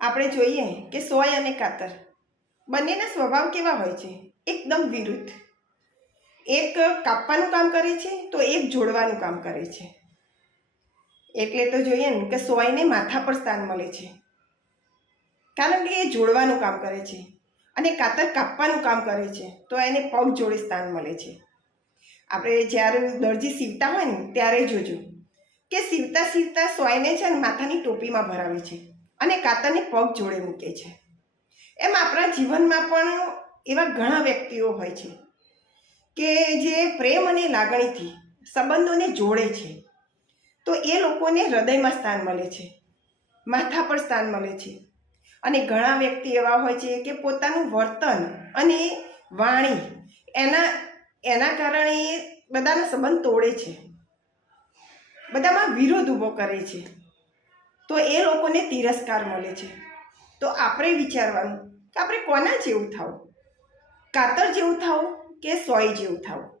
આપણે જોઈએ કે સોય અને કાતર બંનેના સ્વભાવ કેવા હોય છે? એકદમ વિરુદ્ધ. એક કાપવાનું કામ કરે છે તો એક જોડવાનું કામ કરે છે. એટલે તો જોઈએ ને કે સોયને માથા પર સ્થાન મળે છે, કારણ કે એ જોડવાનું કામ કરે છે, અને કાતર કાપવાનું કામ કરે છે તો એને પગ જોડે સ્થાન મળે છે. આપણે જ્યારે દરજી સીવતા હોય ને ત્યારે જોજો કે સીવતા સીવતા સોયને છે ને માથાની ટોપીમાં ભરાવે છે અને કાતરને પગ જોડે મૂકે છે. એમ આપણા જીવનમાં પણ એવા ઘણા વ્યક્તિઓ હોય છે કે જે પ્રેમ અને લાગણીથી સંબંધોને જોડે છે. તો એ લોકોને હૃદયમાં સ્થાન મળે છે, માથા પર સ્થાન મળે છે. અને ઘણા વ્યક્તિ એવા હોય છે કે પોતાનું વર્તન અને વાણી એના કારણે બધાના સંબંધ તોડે છે, બધામાં વિરોધ ઊભો કરે છે. તો એ લોકોને તિરસ્કાર મળે છે. તો આપણે વિચારવાનું કે આપણે કોના જેવું થવું? કાતર જેવું થવું કે સોય જેવું થવું?